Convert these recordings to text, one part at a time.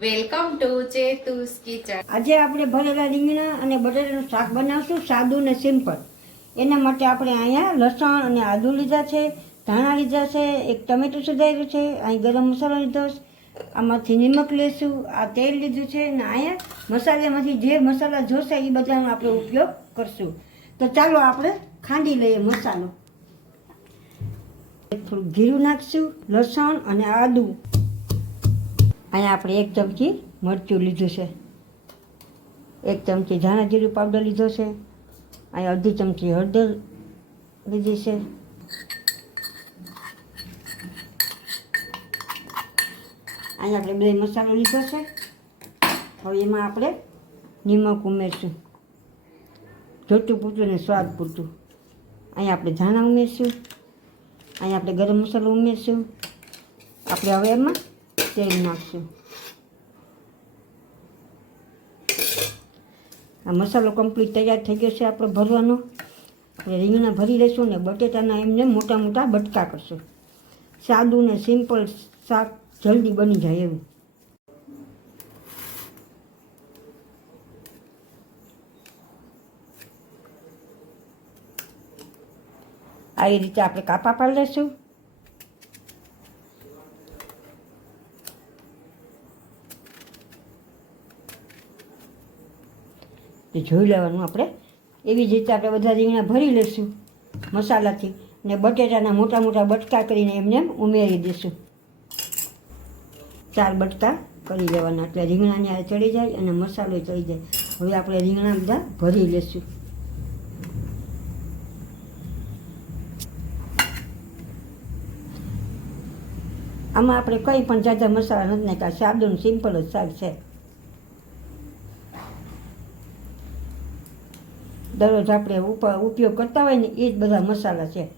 Welcome to ચેતુસ kitchen. આજે આપણે ભરેલા રીંગણા અને બટેટાનું શાક બનાવશું, સાદું ને સિમ્પલ. એના માટે આપણે અહીંયા લસણ અને આદુ લીધા છે, ધાણા લીધા છે, એક ટમેટું સુધાર્યું છે, અહીં ગરમ મસાલો લીધો છે. આમાંથી નિમક લેશું, આ તેલ લીધું છે અને અહીંયા મસાલામાંથી જે મસાલા જોશે એ બધાનો આપણે ઉપયોગ કરશું. તો ચાલો આપણે ખાંડી લઈએ મસાલો. થોડું જીરું નાખશું, લસણ અને આદું. અહીંયા આપણે એક ચમચી મરચું લીધું છે. એક ચમચી ધાણા જીરું પાવડર લીધો છે. અહીંયા અડધી ચમચી હળદર લીધી છે. અહીંયા આપણે બે મસાલો લીધો છે. હવે એમાં આપણે નિમક ઉમેરશું. જોતું પૂરતું ને સ્વાદ પૂરતું. અહીંયા આપણે ધાણા ઉમેરશું. અહીંયા આપણે ગરમ મસાલો ઉમેરશું. આપણે હવે એમાં તેલ નાખશું આ મસાલો કમ્પ્લીટ તૈયાર થઈ ગયો છે આપણે ભરવાનો. આપણે રીંગણા ભરી લઈશું ને બટેટાના એમને મોટા મોટા બટકા કરશું. સાદું ને સિમ્પલ શાક જલ્દી બની જાય એવું. આવી રીતે આપણે કાપા પાડી લઈશું. એ જોઈ લેવાનું આપણે. એવી જ રીતે આપણે બધા રીંગણા ભરી લઈશું મસાલાથી ને બટેટાના મોટા મોટા બટકા કરીને એમને ઉમેરી દઈશું. ચાર બટકા કરી લેવાના એટલે રીંગણાની આ ચડી જાય અને મસાલો ચડી જાય. હવે આપણે રીંગણા બધા ભરી લઈશું. આમાં આપણે કંઈ પણ જાજા મસાલા નથી નાખ્યા. સાદું સિમ્પલ જ શાક છે. દરરોજ આપણે ઉપ- ઉપયોગ કરતા હોય ને એ જ બધા મસાલા છે.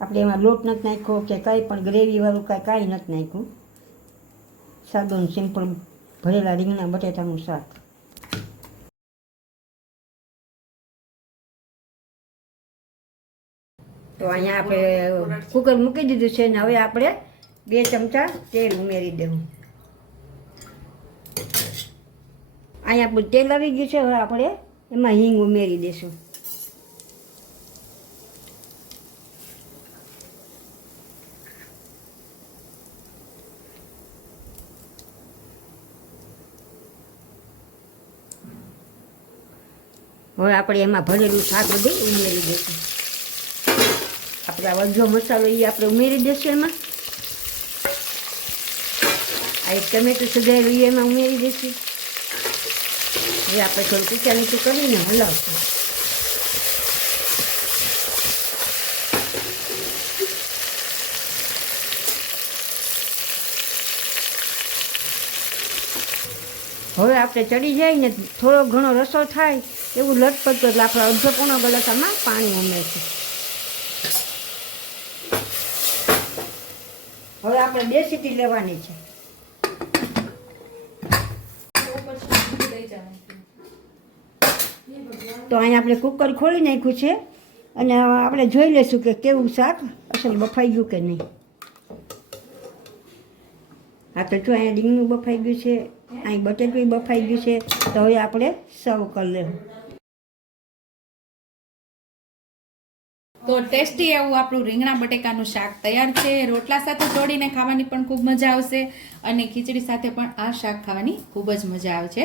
આપણે એમાં લોટ નથી નાખ્યો કે કાંઈ પણ ગ્રેવીવાળું કાંઈ કાંઈ નથી નાખ્યું. સાદું સિમ્પલ ભરેલા રીંગણા, બટેટાનું શાક. તો અહીંયા આપણે કુકર મૂકી દીધું છે ને હવે આપણે બે ચમચા તેલ ઉમેરી દેવું. અહીંયા તેલ આવી ગયું છે, હવે આપણે એમાં હિંગ ઉમેરી દઈશું હવે આપણે એમાં ભરેલું શાક બધું ઉમેરી દઈશું આપણે આ વધો મસાલો એ આપણે ઉમેરી દઈશું એમાં. આ એક ટમેટું સુધારેલું એમાં ઉમેરી દઈશું હવે આપણે થોડું પીચા નીચું કરીને હલાવશું. હવે આપણે ચડી જાય ને થોડો ઘણો રસો થાય એવું લટપટ એટલે આપણે અડધો પોણો ગલાસામાં પાણી ઉમેરશું. હવે આપણે બે સીટી લેવાની છે. તો અહીંયા આપણે કુકર ખોલી નાખ્યું છે. અને આપણે જોઈ લઈશું કે કેવું શાક અસલ બફાઈ ગયું કે નહીં. હા, તો જો અહીંયા રીંગનું બફાઈ ગયું છે, અહીં બટેટું બફાઈ ગયું છે, તો હવે આપણે સર્વ કરી લેવું. તો ટેસ્ટી એવું આપણું રીંગણા બટેકાનું શાક તૈયાર છે. રોટલા સાથે જોડીને ખાવાની પણ ખૂબ મજા આવશે અને ખીચડી સાથે પણ આ શાક ખાવાની ખૂબ જ મજા આવે છે